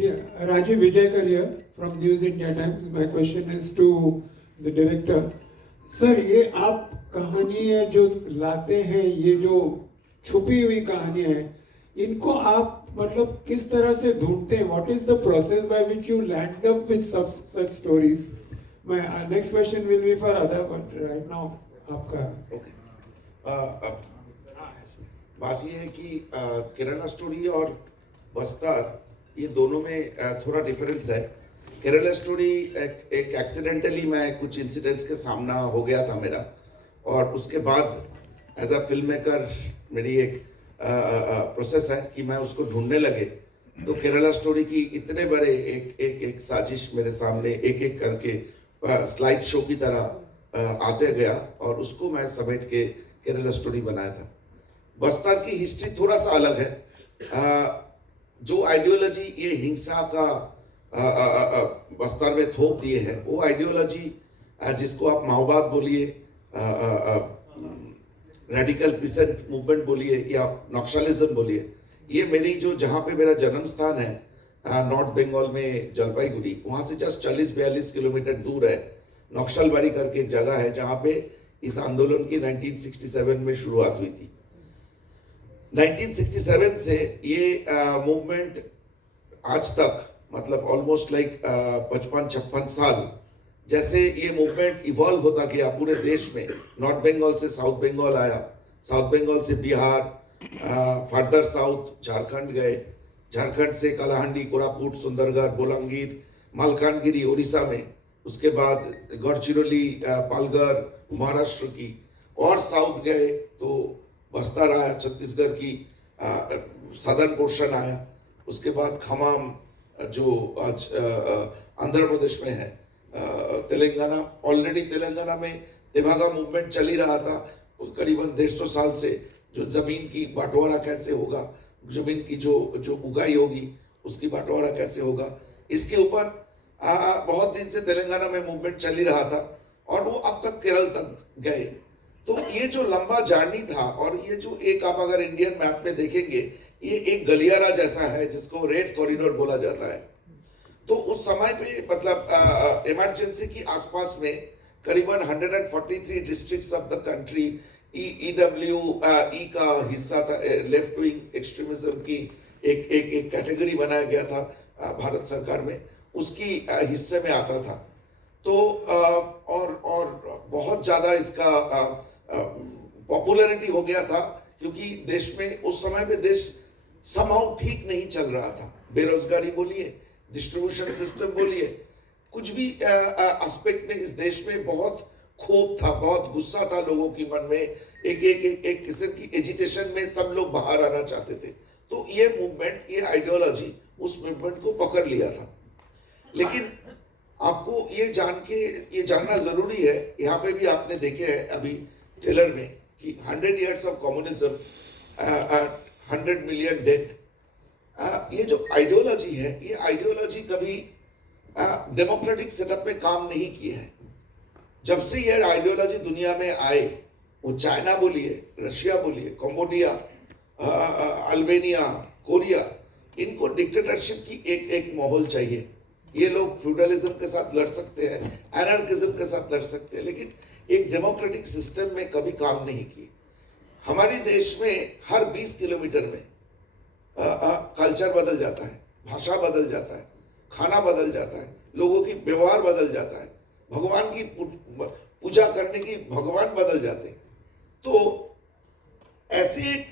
Yeah, Rajiv Vijayakar here from News India Times. My question is to the director. Sir, ये आप कहानियाँ जो लाते हैं, ये जो छुपी हुई कहानियाँ हैं, इनको आप मतलब किस तरह से ढूंढते हैं? What is the process by which you land up with such stories? My next question will be for Adha, but right now आपका. Okay. बात ये है कि केरला स्टोरी और बस्तर ये दोनों में थोड़ा डिफरेंस है. केरला स्टोरी एक एक्सीडेंटली मैं कुछ इंसिडेंट्स के सामना हो गया था मेरा, और उसके बाद एज अ फिल्म मेकर मेरी एक प्रोसेस है कि मैं उसको ढूंढने लगे. तो केरला स्टोरी की इतने बड़े एक साजिश मेरे सामने एक एक करके स्लाइड शो की तरह आते गया, और उसको मैं समेट के केरला स्टोरी बनाया था. बस्तर की हिस्ट्री थोड़ा सा अलग है. जो आइडियोलॉजी ये हिंसा का बस्तर में थोप दिए हैं, वो आइडियोलॉजी जिसको आप माओवाद बोलिए, रेडिकल पीसेंट मूवमेंट बोलिए, या नक्सलिज्म बोलिए, ये मेरी जो जहाँ पे मेरा जन्म स्थान है नॉर्थ बंगाल में जलपाईगुड़ी, वहाँ से जस्ट 40-42 किलोमीटर दूर है नक्सलबाड़ी करके एक जगह है जहाँ पे इस आंदोलन की 1967 में शुरुआत हुई थी. 1967 से ये मूवमेंट आज तक मतलब ऑलमोस्ट लाइक 55-56 साल जैसे ये मूवमेंट इवॉल्व होता गया पूरे देश में. नॉर्थ बंगाल से साउथ बंगाल आया, साउथ बंगाल से बिहार, फर्दर साउथ झारखंड गए, झारखंड से कालाहांडी, कोरापुट, सुंदरगढ़, बोलांगीर, मालकानगिरी उड़ीसा में, उसके बाद गढ़चिरौली, पालघर महाराष्ट्र की, और साउथ गए तो बस्तर आया, छत्तीसगढ़ की सदर्न पोर्शन आया, उसके बाद खमाम जो आज आंध्र प्रदेश में है, तेलंगाना. ऑलरेडी तेलंगाना में तेभागा मूवमेंट चल ही रहा था करीबन 150 साल से. जो जमीन की बंटवारा कैसे होगा, जमीन की जो उगाई होगी उसकी बंटवारा कैसे होगा, इसके ऊपर बहुत दिन से तेलंगाना में मूवमेंट चल ही रहा था, और वो अब तक केरल तक गए. तो ये जो लंबा जर्नी था, और ये जो एक आप अगर इंडियन मैप में देखेंगे, ये एक गलियारा जैसा है जिसको रेड कॉरिडोर बोला जाता है. तो उस समय पे मतलब इमरजेंसी की आसपास में करीबन 143 districts of the country EWE का हिस्सा था. लेफ्ट विंग एक्सट्रीमिज्म की एक कैटेगरी बनाया गया था भारत सरकार में, उसकी हिस्से में आता था. तो और बहुत ज़्यादा इसका पॉपुलैरिटी हो गया था, क्योंकि देश में उस समय पे देश समहाउ ठीक नहीं चल रहा था. बेरोजगारी बोलिए, डिस्ट्रीब्यूशन सिस्टम बोलिए, कुछ भी एस्पेक्ट में इस देश में बहुत क्षोभ था, बहुत गुस्सा था लोगों की मन में. एक किस्म की एजिटेशन में सब लोग बाहर आना चाहते थे. तो ये मूवमेंट, ये आइडियोलॉजी उस मूवमेंट को पकड़ लिया था. लेकिन आपको ये जानना जरूरी है, यहाँ पे भी आपने देखे हैं अभी ट्रेलर में कि 100 years of communism, 100 million dead. ये जो आइडियोलॉजी है, ये आइडियोलॉजी कभी डेमोक्रेटिक सेटअप में काम नहीं किए है. जब से ये आइडियोलॉजी दुनिया में आए, वो चाइना बोलिए, रशिया बोलिए, कंबोडिया, अल्बेनिया, कोरिया, इनको डिक्टेटरशिप की एक माहौल चाहिए. ये लोग फ्यूडलिज्म के साथ लड़ सकते हैं, एनार्किज्म के साथ लड़ सकते हैं, लेकिन एक डेमोक्रेटिक सिस्टम में कभी काम नहीं किए. हमारे देश में हर 20 किलोमीटर में कल्चर बदल जाता है, भाषा बदल जाता है, खाना बदल जाता है, लोगों की व्यवहार बदल जाता है, भगवान की पूजा करने की भगवान बदल जाते हैं. तो ऐसे एक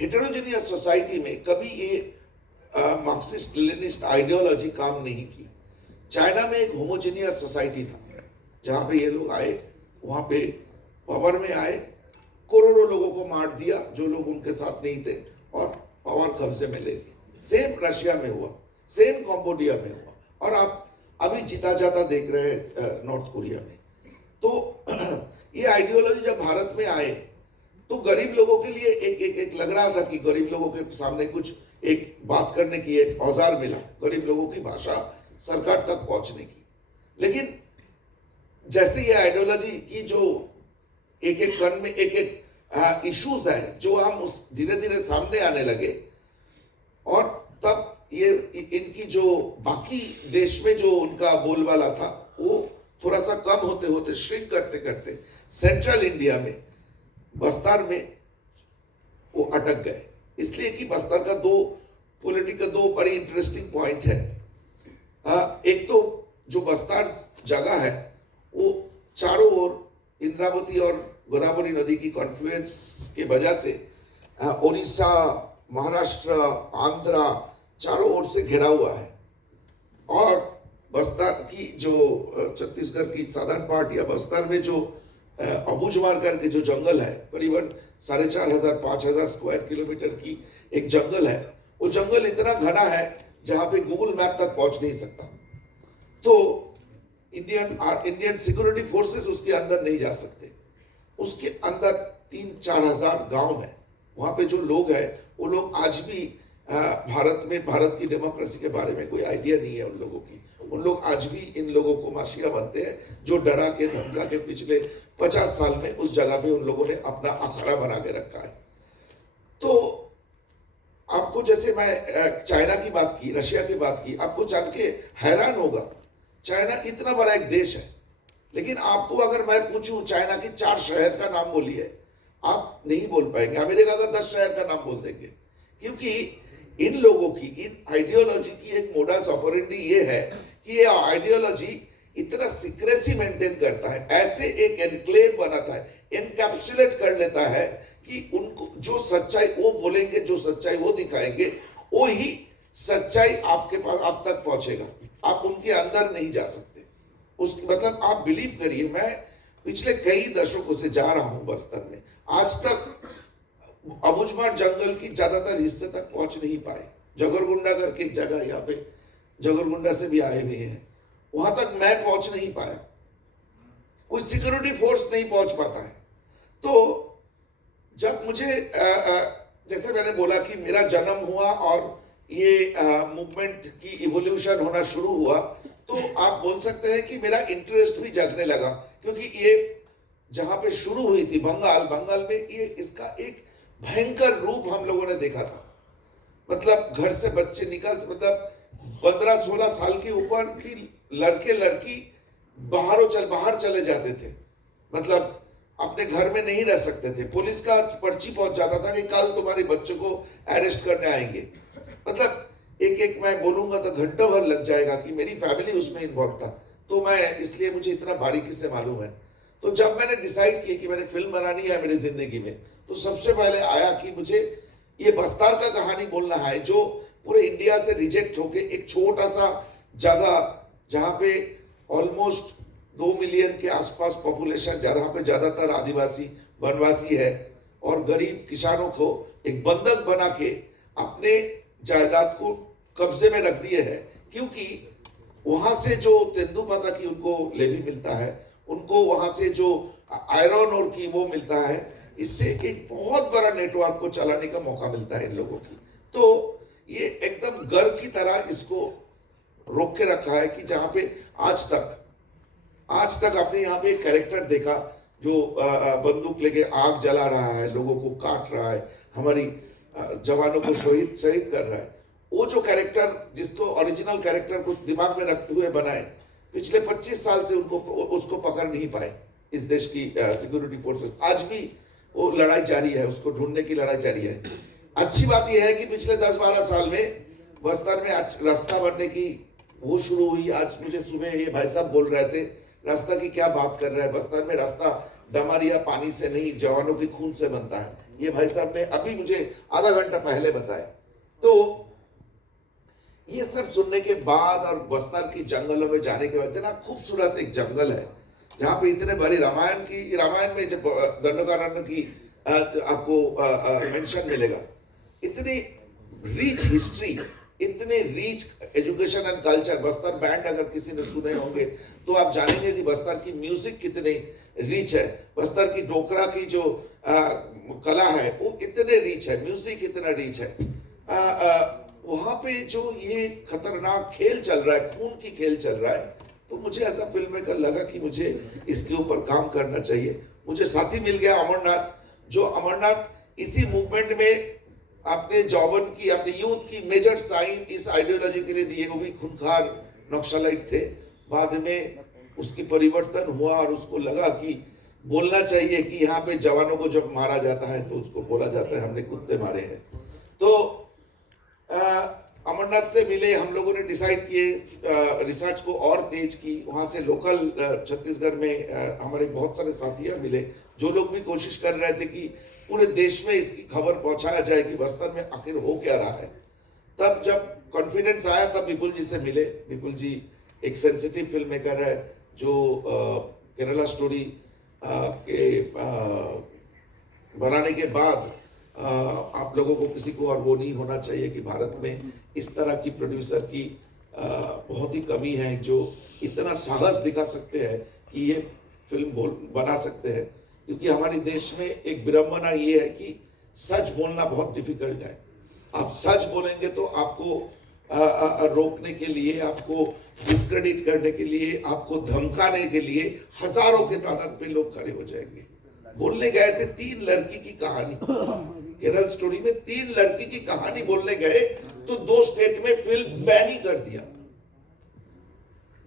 हेटेरोजेनियस सोसाइटी में कभी ये मार्क्सिस्ट लेनिनिस्ट आइडियोलॉजी काम नहीं की. चाइना में एक होमोजेनियस सोसाइटी था, जहाँ पे ये लोग आए, वहाँ पे पावर में आए, करोड़ों लोगों को मार दिया जो लोग उनके साथ नहीं थे, और पावर कब्जे में ले ली. सेम रशिया में हुआ, सेम कंबोडिया में हुआ, और आप अभी जीता जाता देख रहे हैं नॉर्थ कोरिया में. तो ये आइडियोलॉजी जब भारत में आए तो गरीब लोगों के लिए एक लग रहा था कि गरीब लोगों के सामने कुछ एक बात करने की एक औजार मिला, गरीब लोगों की भाषा सरकार तक पहुंचने की. लेकिन जैसे ये आइडियोलॉजी की जो एक कण में एक इश्यूज है जो हम उस धीरे धीरे सामने आने लगे, और तब ये इनकी कि जो बाकी देश में जो उनका बोलबाला था वो थोड़ा सा कम होते होते श्रिंक करते करते सेंट्रल इंडिया में बस्तर में वो अटक गए। इसलिए कि बस्तर का दो बड़ी इंटरेस्टिंग पॉइंट है। एक तो जो बस्तर जगह है वो चारों ओर इंद्रावती और गोदावरी नदी की कॉन्फ्लुएंस की वजह से उड़ीसा, महाराष्ट्र, आंध्रा चारों ओर से घिरा हुआ है। और बस्तर की जो छत्तीसगढ़ की साधन पार्ट या बस्तर में जो अबूझमार करके जो जंगल है, करीबन 4,500-5,000 स्क्वायर किलोमीटर की एक जंगल है। वो जंगल इतना घना है जहां पे गूगल मैप तक पहुंच नहीं सकता। तो इंडियन सिक्योरिटी फोर्सेस उसके अंदर नहीं जा सकते। उसके अंदर 3-4 हजार गांव है। वहां पे जो लोग हैं वो लोग आज भी भारत की डेमोक्रेसी के बारे में कोई आइडिया नहीं है उन लोगों की। उन लोग आज भी इन लोगों को माशिया बनते हैं जो डरा के धमका के पिछले 50 साल में उस जगह पे उन लोगों ने अपना अखाड़ा बना के रखा है। तो आपको जैसे मैं चाइना की बात की, रशिया की बात की, आपको जान के हैरान होगा चाइना इतना बड़ा एक देश है, लेकिन आपको अगर मैं पूछूं चाइना के 4 शहर का नाम बोलिए, आप नहीं बोल पाएंगे। अमेरिका का 10 शहर का नाम बोल देंगे, क्योंकि इन लोगों की इन आइडियोलॉजी की एक मोडस ऑपरेंडी ये है कि ये आइडियोलॉजी इतना सीक्रेसी मेंटेन करता है, ऐसे एक एनक्लेव बनाता है, एनकैप्सुलेट कर लेता है कि उनको जो सच्चाई वो बोलेंगे, जो सच्चाई वो दिखाएंगे, वो ही सच्चाई आपके पास आप तक पहुंचेगा। आप उनके अंदर नहीं जा सकते। उसकी मतलब आप बिलीव करिए, मैं पिछले कई दशकों से जा रहा हूं बस्तर में, आज तक अबूझमार जंगल की ज्यादातर हिस्से तक पहुंच नहीं पाए। जगरगुंडा करके एक जगह यहाँ पे जगरगुंडा से भी आए हुए हैं, वहां तक मैं पहुंच नहीं पाया। कोई सिक्योरिटी फोर्स नहीं पहुंच पाता है। तो जब मुझे जैसे मैंने बोला कि मेरा जन्म हुआ और ये मूवमेंट की इवोल्यूशन होना शुरू हुआ, तो आप बोल सकते हैं कि मेरा इंटरेस्ट भी जगने लगा, क्योंकि ये जहां पे शुरू हुई थी बंगाल में ये इसका एक भयंकर रूप हम लोगों ने देखा था। मतलब घर से बच्चे मतलब 15-16 साल के ऊपर की लड़के लड़की बाहर चले जाते थे। मतलब अपने घर में नहीं रह सकते थे। पुलिस का पर्ची पहुंच जाता था कि कल तुम्हारे बच्चों को अरेस्ट करने आएंगे। मतलब एक मैं बोलूंगा तो घंटों भर लग जाएगा कि मेरी फैमिली उसमें इन्वॉल्व था। तो मैं इसलिए मुझे इतना बारीकी से मालूम है। तो जब मैंने डिसाइड किया कि मैंने फिल्म बनानी है मेरी जिंदगी में, तो सबसे पहले आया कि मुझे ये बस्तर का कहानी बोलना है, जो पूरे इंडिया से रिजेक्ट होके एक छोटा सा जगह जहाँ पे ऑलमोस्ट 2 मिलियन के आसपास पॉपुलेशन, जहाँ पे ज्यादातर आदिवासी वनवासी है और गरीब किसानों को एक बंधक बना के अपने जायदाद को कब्जे में रख दिए हैं। क्योंकि वहां से जो तेंदुपत्ता की उनको लेवी मिलता है, उनको वहां से जो आयरन और की वो मिलता है, इससे एक बहुत बड़ा नेटवर्क को चलाने का मौका मिलता है इन लोगों की। तो ये एकदम घर की तरह इसको रोक के रखा है कि जहां पे आज तक आपने यहाँ पे एक कैरेक्टर देखा जो बंदूक लेके आग जला रहा है, लोगों को काट रहा है, हमारी जवानों को शहीद कर रहा है। वो जो कैरेक्टर जिसको ओरिजिनल कैरेक्टर को दिमाग में रखते हुए बनाए, पिछले 25 साल से उसको पकड़ नहीं पाए इस देश की सिक्योरिटी फोर्सेस। आज भी वो लड़ाई जारी है, उसको ढूंढने की लड़ाई जारी है। अच्छी बात यह है कि पिछले 10-12 साल में बस्तर में रास्ता बनने की वो शुरू हुई। आज मुझे सुबह ये भाई साहब बोल रहे थे, रास्ता की क्या बात कर रहे हैं, बस्तर में रास्ता डमर या पानी से नहीं, जवानों के खून से बनता है। ये भाई साहब ने अभी मुझे आधा घंटा पहले बताया। तो ये सब सुनने के बाद और बस्तर की जंगलों में जाने के बाद, इतना खूबसूरत एक जंगल है जहां पे इतने बड़े रामायण में जब दंडकारण्य की आपको मेंशन मिलेगा, इतनी रिच हिस्ट्री, इतने rich education and culture. Bastar band अगर किसी ने सुने होंगे तो आप जानेंगे कि बस्तर की म्यूजिक कितने रिच है, बस्तर की डोकरा की जो कला है वो इतने रिच है, म्यूजिक इतना रिच है। वहां पे जो ये खतरनाक खेल चल रहा है, खून की खेल चल रहा है, तो मुझे ऐसा फिल्म मेकर लगा कि मुझे इसके ऊपर काम करना चाहिए। मुझे साथी मिल गया अमरनाथ, जो अमरनाथ इसी मूवमेंट में अपने जौवन की, अपने यूथ की मेजर साइन इस आइडियोलॉजी के लिए दिए, वो भी खूंखार नक्सलाइट थे। बाद में उसकी परिवर्तन हुआ और उसको लगा कि बोलना चाहिए कि यहाँ पे जवानों को जब मारा जाता है तो उसको बोला जाता है हमने कुत्ते मारे हैं। तो अमरनाथ से मिले, हम लोगों ने डिसाइड किए, रिसर्च को और तेज की। वहाँ से लोकल छत्तीसगढ़ में हमारे बहुत सारे साथियाँ मिले, जो लोग भी कोशिश कर रहे थे कि पूरे देश में इसकी खबर पहुंचाया जाए कि बस्तर में आखिर हो क्या रहा है। तब जब कॉन्फिडेंस आया तब विपुल जी से मिले। विपुल जी एक सेंसिटिव फिल्म मेकर है जो केरला स्टोरी के बनाने के बाद आप लोगों को किसी को और वो नहीं होना चाहिए कि भारत में इस तरह की प्रोड्यूसर की बहुत ही कमी है जो इतना साहस दिखा सकते हैं कि ये फिल्म बना सकते हैं। क्योंकि हमारे देश में एक विडंबना ये है कि सच बोलना बहुत डिफिकल्ट है। आप सच बोलेंगे तो आपको रोकने के लिए, आपको डिस्क्रेडिट करने के लिए, आपको धमकाने के लिए हजारों के तादाद पे लोग खड़े हो जाएंगे। बोलने गए थे 3 लड़की की कहानी, केरल स्टोरी में 3 लड़की की कहानी बोलने गए तो 2 स्टेट में फिल्म बैन ही कर दिया।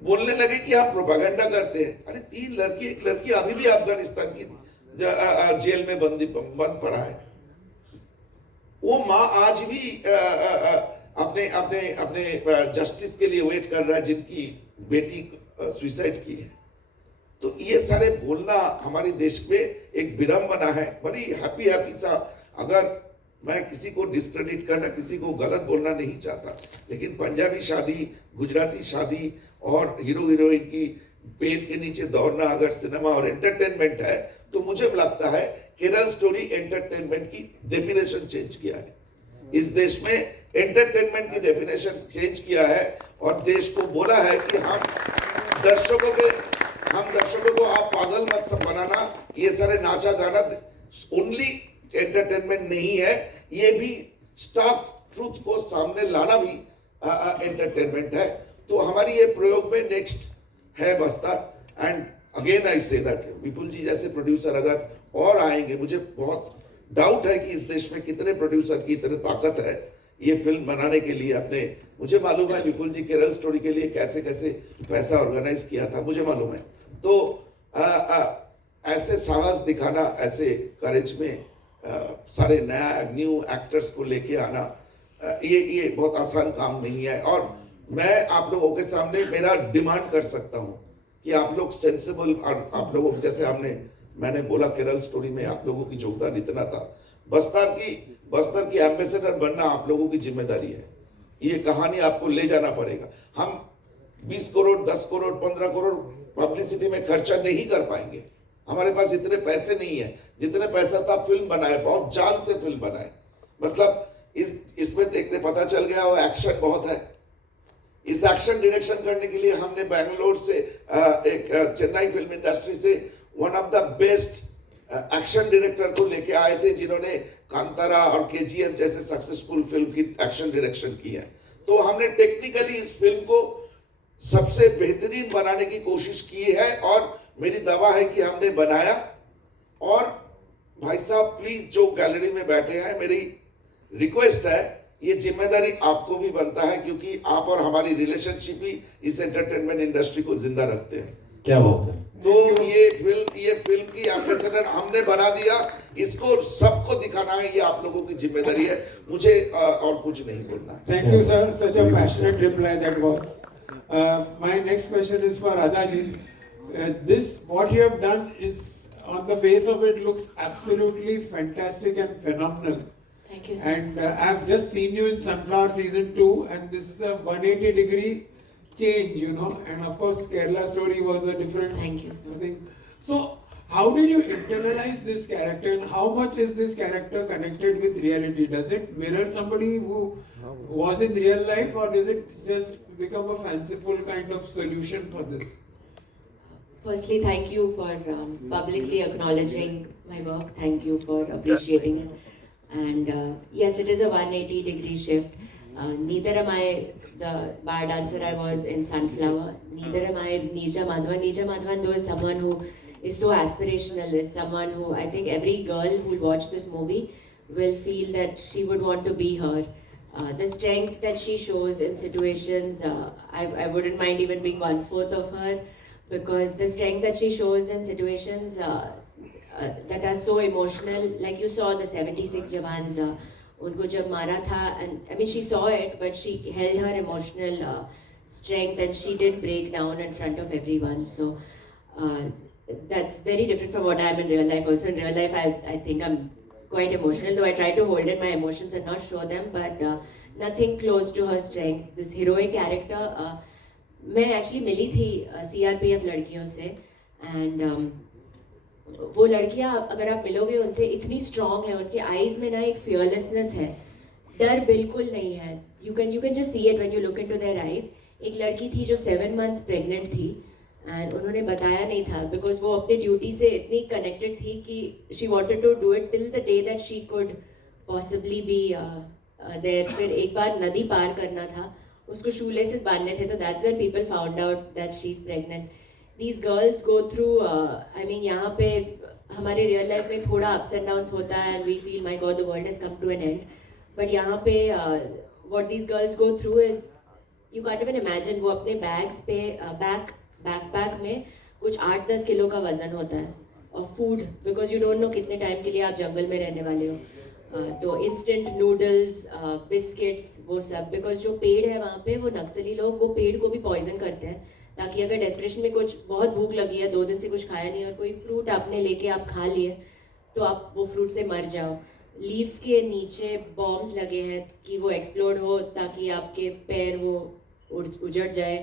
बोलने लगे कि हम प्रोपागेंडा करते हैं। अरे 3 लड़की, एक लड़की अभी भी अफगानिस्तान की जेल में बंद पड़ा है। वो माँ आज भी अपने अपने अपने जस्टिस के लिए वेट कर रहा है जिनकी बेटी सुसाइड की है। तो ये सारे बोलना हमारे देश में एक विडंबना है। बड़ी हैप्पी सा, अगर मैं किसी को डिस्क्रेडिट करना, किसी को गलत बोलना नहीं चाहता, लेकिन पंजाबी शादी, गुजराती शादी और हीरो हीरोइन की पेड़ के नीचे दौड़ना अगर सिनेमा और एंटरटेनमेंट है तो मुझे लगता है केरल स्टोरी एंटरटेनमेंट की डेफिनेशन चेंज किया है। इस देश में एंटरटेनमेंट की डेफिनेशन चेंज किया है और देश को बोला है कि हम दर्शकों को आप पागल मत बनाना, ये सारे नाचा गाना ओनली एंटरटेनमेंट नहीं है, ये भी स्टॉक ट्रूथ को सामने लाना भी एंटरटेनमेंट है। तो हमारी ये प्रयोग में नेक्स्ट है Bastar. And again I say that विपुल जी जैसे प्रोड्यूसर अगर और आएंगे, मुझे बहुत डाउट है कि इस देश में कितने प्रोड्यूसर की इतनी ताकत है ये फिल्म बनाने के लिए। अपने मुझे मालूम है विपुल जी केरल स्टोरी के लिए कैसे कैसे पैसा ऑर्गेनाइज किया था, मुझे मालूम है। तो ऐसे साहस दिखाना, ऐसे करेज में सारे नया न्यू एक्टर्स को लेके आना, ये बहुत आसान काम नहीं है। और मैं आप लोगों के सामने मेरा डिमांड कर सकता हूँ कि आप लोग सेंसिबल, और आप लोगों जैसे मैंने बोला केरल स्टोरी में आप लोगों की योगदान इतना था। बस्तर की एम्बेसडर बनना आप लोगों की जिम्मेदारी है। ये कहानी आपको ले जाना पड़ेगा। हम 20 करोड़, 10 करोड़, 15 करोड़ पब्लिसिटी में खर्चा नहीं कर पाएंगे। हमारे पास इतने पैसे नहीं है। जितने पैसा था फिल्म बनाए, बहुत जान से फिल्म बनाए। मतलब इसमें देखने पता चल गया वो एक्शन बहुत है। इस एक्शन डायरेक्शन करने के लिए हमने बेंगलोर से एक चेन्नई फिल्म इंडस्ट्री से one of the best action director को लेके आए थे, जिन्होंने कांतारा और केजीएफ जैसे सक्सेसफुल फिल्म की एक्शन डायरेक्शन की है। तो हमने टेक्निकली इस फिल्म को सबसे बेहतरीन बनाने की कोशिश की है और मेरी दावा है कि हमने बनाया। और भाई साहब प्लीज जो गैलरी में बैठे हैं, मेरी रिक्वेस्ट है, ये जिम्मेदारी आपको भी बनता है, क्योंकि आप और हमारी रिलेशनशिप ही इस एंटरटेनमेंट इंडस्ट्री को जिंदा रखते हैं। क्या बात है। तो ये फिल्म की एम्बेसडर हमने बना दिया, इसको सबको दिखाना है, ये आप लोगों की जिम्मेदारी है। मुझे और कुछ नहीं बोलना है। Thank you, sir. Such a passionate reply that was. My next question is for Adaji. What you have done is, on the face of it, looks absolutely fantastic and phenomenal. Thank you, sir. And I've just seen you in Sunflower season 2, and this is a 180-degree change, you know. And of course, Kerala story was a different. Thank you, sir. thing. So, how did you internalize this character, and how much is this character connected with reality? Does it mirror somebody who was in real life, or does it just become a fanciful kind of solution for this? Firstly, thank you for publicly acknowledging my work. Thank you for appreciating it. And yes, it is a 180-degree shift. Neither am I the bar dancer I was in Sunflower. Neither am I Neerja Madhavan. Neerja Madhavan, though, is someone who is so aspirational, is someone who I think every girl who will watch this movie will feel that she would want to be her. The strength that she shows in situations, I wouldn't mind even being 1/4 of her, because the strength that she shows in situations that are so emotional, like you saw the 76 Jawans, unko jab mara tha, and I mean she saw it, but she held her emotional strength and she didn't break down in front of everyone. So that's very different from what I am in real life. Also in real life, I think I'm quite emotional, though I try to hold in my emotions and not show them, but nothing close to her strength. This heroic character, मैं actually मिली थी CRPF लड़कियों से, and वो लड़कियां अगर आप मिलोगे उनसे इतनी स्ट्रांग है, उनके आईज में ना एक फियरलेसनेस है, डर बिल्कुल नहीं है. You can just see it when you look into their eyes. एक लड़की थी जो 7 months प्रेग्नेंट थी, एंड उन्होंने बताया नहीं था बिकॉज वो अपनी ड्यूटी से इतनी कनेक्टेड थी कि she wanted to do it till the day that she could possibly be there. फिर एक बार नदी पार करना था, उसको शूलेसेस बांधने थे, तो that's when people found out that she is pregnant. These girls go through, I mean यहाँ पे हमारे रियल लाइफ में थोड़ा अप्स एंड डाउन्स होता है and we feel my god the world has come to an end, but यहाँ पे what these girls go through is you can't even imagine. वो अपने बैग्स पे बैकपैक में कुछ 8-10 किलो का वजन होता है, और food, because you don't know कितने टाइम के लिए आप जंगल में रहने वाले हो. तो इंस्टेंट नूडल्स, बिस्किट्स, वो सब, बिकॉज जो पेड़ है वहाँ पे, वो नक्सली लोग वो पेड़ को भी पॉइजन करते हैं, ताकि अगर डेस्परेशन में कुछ बहुत भूख लगी है, 2 दिन से कुछ खाया नहीं और कोई फ्रूट आपने लेके आप खा लिए, तो आप वो फ्रूट से मर जाओ. लीव्स के नीचे बॉम्ब्स लगे हैं कि वो एक्सप्लोड हो, ताकि आपके पैर वो उजड़ जाए.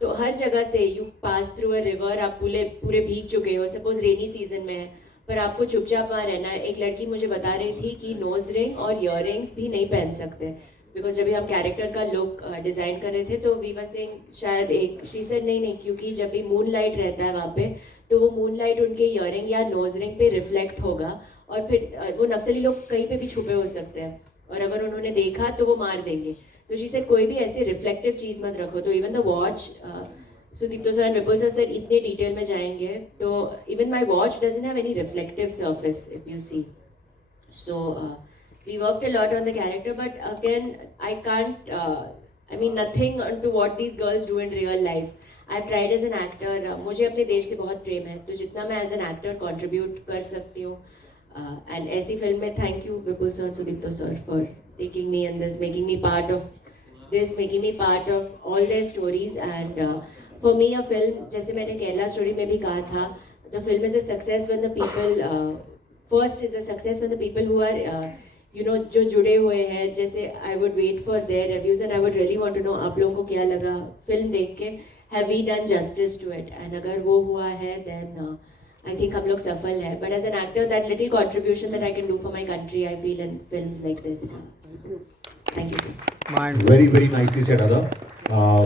तो हर जगह से you pass through a river, आप पूरे भीग चुके हो, सपोज रेनी सीजन में है, पर आपको चुपचाप वहाँ रहना है. एक लड़की मुझे बता रही थी कि नोज रिंग और ईयररिंग्स भी नहीं पहन सकते, बिकॉज जब भी हम कैरेक्टर का लुक डिज़ाइन कर रहे थे तो वी वर सेइंग शायद एक, शी सेड नहीं, क्योंकि जब भी मून लाइट रहता है वहाँ पे, तो वो मून लाइट उनके ईयररिंग या नोज रिंग पे रिफ्लेक्ट होगा, और फिर वो नक्सली लोग कहीं पे भी छुपे हो सकते हैं, और अगर उन्होंने देखा तो वो मार देंगे. तो शी सेड कोई भी ऐसे रिफ्लेक्टिव चीज़ मत रखो. तो even the watch, Sudipto sir and Vipul sir इतने डिटेल में जाएंगे, तो even my watch doesn't have any reflective surface if you see. So we worked a lot on the character, but again I can't I mean nothing onto what these girls do in real life. I've tried as an actor, मुझे अपने देश से बहुत प्रेम है, तो जितना मैं as an actor contribute कर सकती हूँ, and ऐसी फिल्म में thank you Vipul sir, Sudipto sir for taking me in this, making me part of this, making me part of all their stories. And for me a film, जैसे मैंने Kerala story में भी कहा था, the film is a success when the people first is a success when the people who are you know जो जुड़े हुए हैं, जैसे I would wait for their reviews and I would really want to know आप लोगों को क्या लगा फिल्म देख के, have we done justice to it, and अगर वो हुआ है then I think हम लोग सफल है. But as an actor, that little contribution that I can do for my country, I feel in films like this. Thank you sir. Very, very nicely said, Ada.